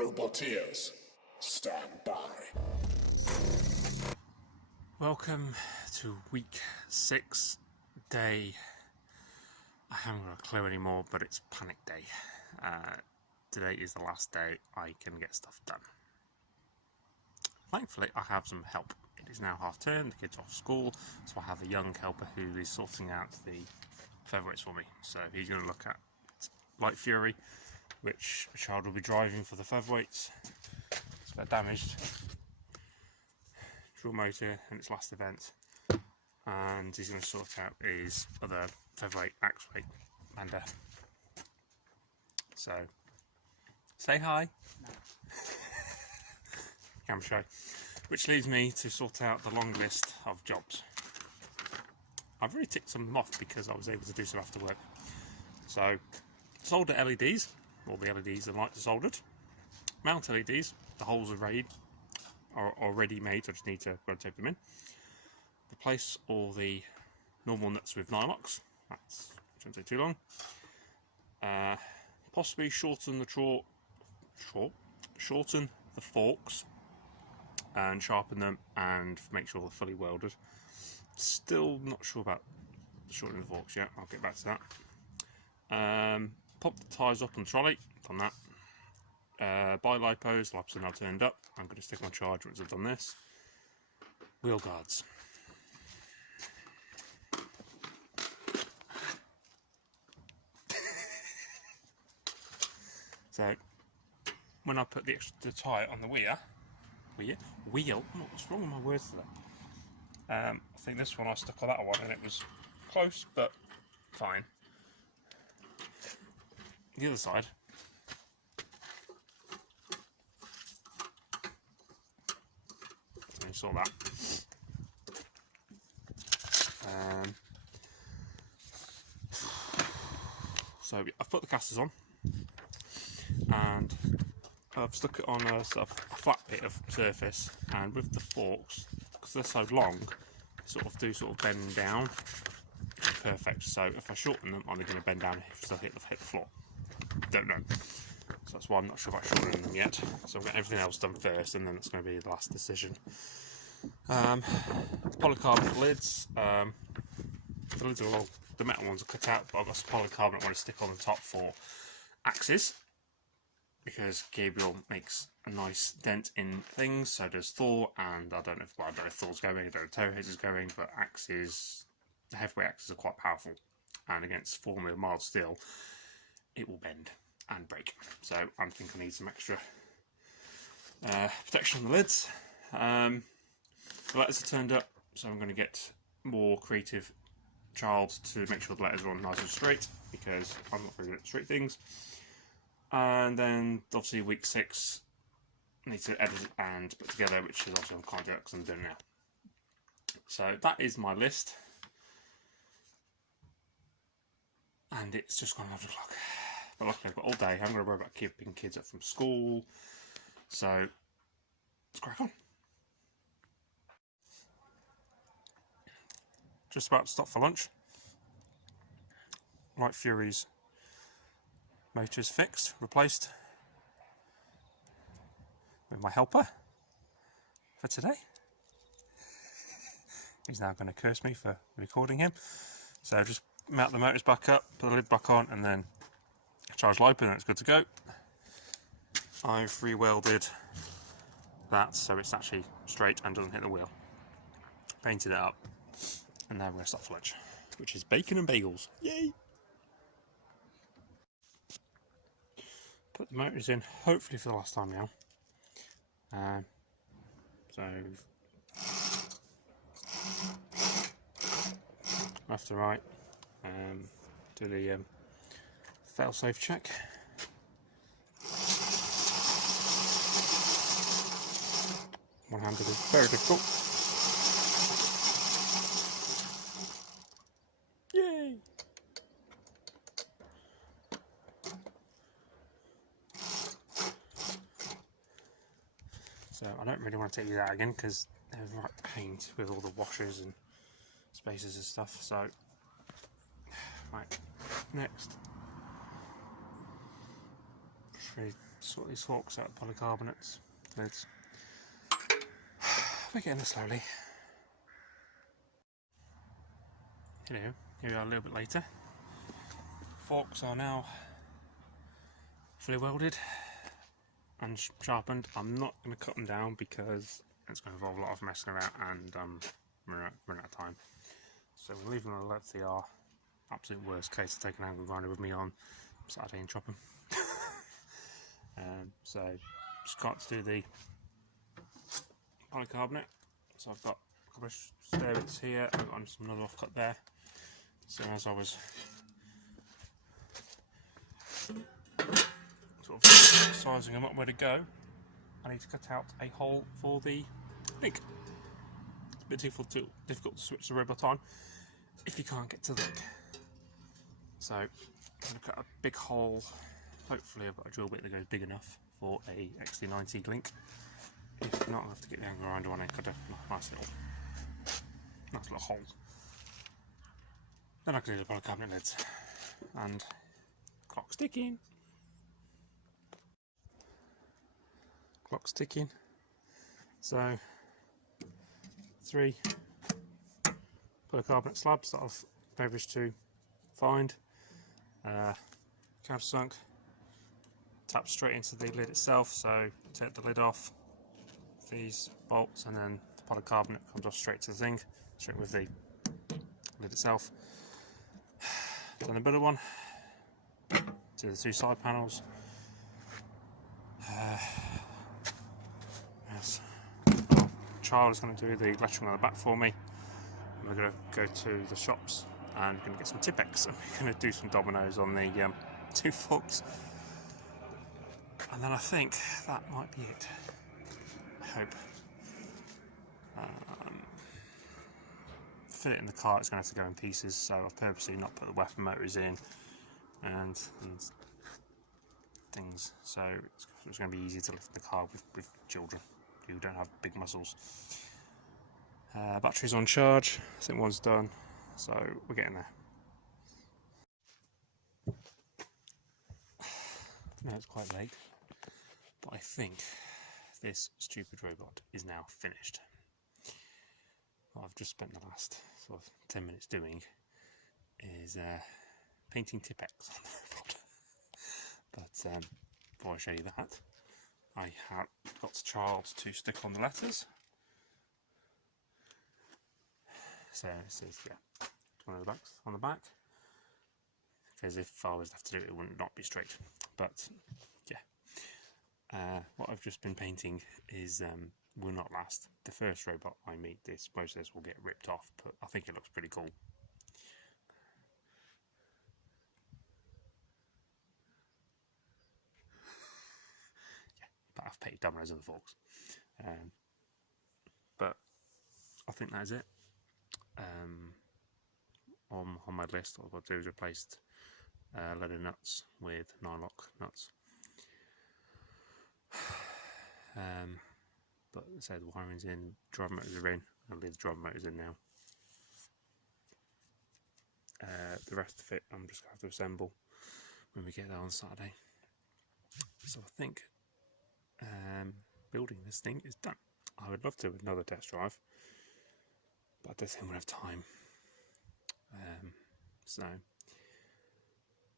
Roboteers, stand by. Welcome to week 6, day... I haven't got a clue anymore, but it's panic day. Today is the last day I can get stuff done. Thankfully, I have some help. It is now half term, the kids are off school, so I have a young helper who is sorting out the featherweights for me. So he's going to look at Light Fury, which the child will be driving for the featherweights. It's a bit damaged. Dual motor in its last event, and he's going to sort out his other featherweight, axe weight, Manda. So, say hi. No. Camera show. Which leaves me to sort out the long list of jobs. I've already ticked some off because I was able to do some after work. So, solder LEDs. All the LEDs and lights are soldered. Mount LEDs. The holes are already made, so I just need to go and tape them in. Replace all the normal nuts with Nylox. That's shouldn't take too long. Possibly shorten the shorten the forks and sharpen them and make sure they're fully welded. Still not sure about shortening the forks yet. I'll get back to that. Pop the tyres up on the trolley. Done that. Buy lipos are now turned up. I'm going to stick on charge once I've done this. Wheel guards. So, when I put the tyre on the wheel, what's wrong with my words today? I think this one I stuck on that one and it was close, but fine. The other side. Sort that. So I've put the casters on and I've stuck it on a sort of a flat bit of surface, and with the forks, because they're so long, they sort of bend down. Perfect. So if I shorten them, I'm going to bend down and still hit the floor. Don't know. So that's why I'm not sure about shortening them yet. So I've got everything else done first, and then it's going to be the last decision. Polycarbonate lids. The lids are all, the metal ones are cut out, but I've got some polycarbonate I want to stick on the top for axes, because Gabriel makes a nice dent in things, so does Thor, and I don't know if Thor's going, I don't know if Toehiz is going, but axes, the heavyweight axes are quite powerful, and against 4mm mild steel, it will bend and break. So I'm thinking I need some extra protection on the lids. The letters are turned up, so I'm going to get more creative child to make sure the letters are on nice and straight, because I'm not very good at straight things. And then obviously week 6 I need to edit and put together, which is obviously I can't do it because I'm doing it now. So that is my list, and it's just gone 11 o'clock. But luckily I've got all day. I'm going to worry about keeping kids up from school, so let's crack on. Just about to stop for lunch. Light Fury's motor's fixed, replaced with my helper for today. He's now going to curse me for recording him. So just mount the motors back up, put the lid back on, and then charge LiPo, and it's good to go. I've re-welded that so it's actually straight and doesn't hit the wheel. Painted it up. And now we're going to stop for lunch, which is bacon and bagels. Yay! Put the motors in, hopefully for the last time now. So, left to right, do the fail-safe check. One-handed is very difficult. Yay! So I don't really want to take you that again because they're right paint with all the washers and spaces and stuff. So, right, next. really sort these forks out of polycarbonates. Lids. We're getting there slowly. Hello, here we are a little bit later. Forks are now fully welded and sharpened. I'm not going to cut them down because it's going to involve a lot of messing around and run out of time. So we'll leave them as they are. Absolute worst case, I'll take an angle grinder with me on Saturday and chop them. So just got to do the polycarbonate. So I've got a couple of spare bits here. I've got another offcut there. So as I was sort of sizing them up where to go, I need to cut out a hole for the link. It's a bit difficult to switch the robot on if you can't get to the link. So I'm going to cut a big hole. Hopefully I've got a drill bit that goes big enough for a XT90 link. If not, I'll have to get the angle grinder on and cut a nice little hole. Then I can do the polycarbonate lids. And clock's ticking. Clock's ticking. So 3 polycarbonate slabs that I've managed to find. Countersunk, tap straight into the lid itself, so take the lid off, these bolts, and then the polycarbonate comes off straight to the thing, straight with the lid itself. Done the middle one, do the 2 side panels. Yes. Child is going to do the lettering on the back for me. And we're going to go to the shops and we're going to get some Tipp-Ex, and we're going to do some dominoes on the 2 forks. And then I think that might be it. I hope. Fit it in the car, it's going to have to go in pieces, so I've purposely not put the weapon motors in and things, so it's going to be easy to lift in the car with children who don't have big muscles. Battery's on charge, I think one's done, so we're getting there. Now it's quite late, but I think this stupid robot is now finished. What I've just spent the last sort of 10 minutes doing is painting Tipp-Ex on the robot. But before I show you that, I have got Charles to stick on the letters. So this is, yeah, one of the backs on the back. Because if I was to have to do it, it would not be straight. But yeah, what I've just been painting is will not last. The first robot I meet, this process will get ripped off, but I think it looks pretty cool. Yeah, but I've painted dominoes and the forks. But I think that is it. On my list, what I've got to do is replace leather nuts with nylock nuts. But so the wiring's in, drive motors are in. I'll leave the drive motors in now. The rest of it I'm just going to have to assemble when we get there on Saturday. So I think building this thing is done. I would love to do another test drive, but I don't think we'll have time. So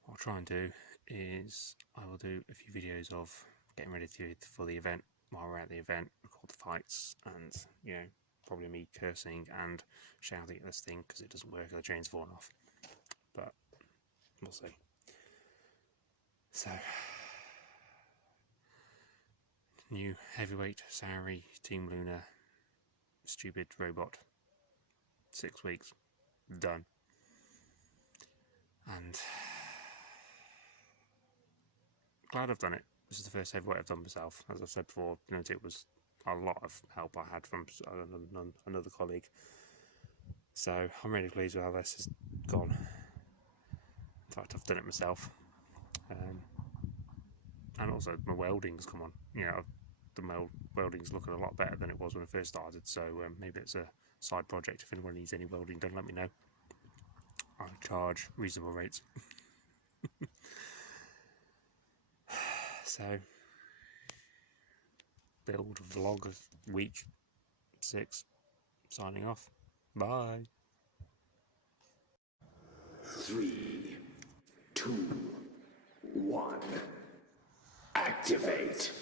what I'll try and do is I will do a few videos of getting ready for the event, while we're at the event, record the fights, and you know, probably me cursing and shouting at this thing because it doesn't work, the chain's fallen off. But we'll see. So new heavyweight Saori Team Luna stupid robot, 6 weeks, done. And glad I've done it. This is the first heavyweight I've done myself. As I've said before, you know, it was a lot of help I had from another colleague. So I'm really pleased with how this has gone. In fact, I've done it myself. And also my welding's come on. You know, the welding's looking a lot better than it was when I first started. So maybe it's a side project. If anyone needs any welding done, let me know. I charge reasonable rates. So, build vlog of week 6. Signing off. Bye. 3, 2, 1. Activate.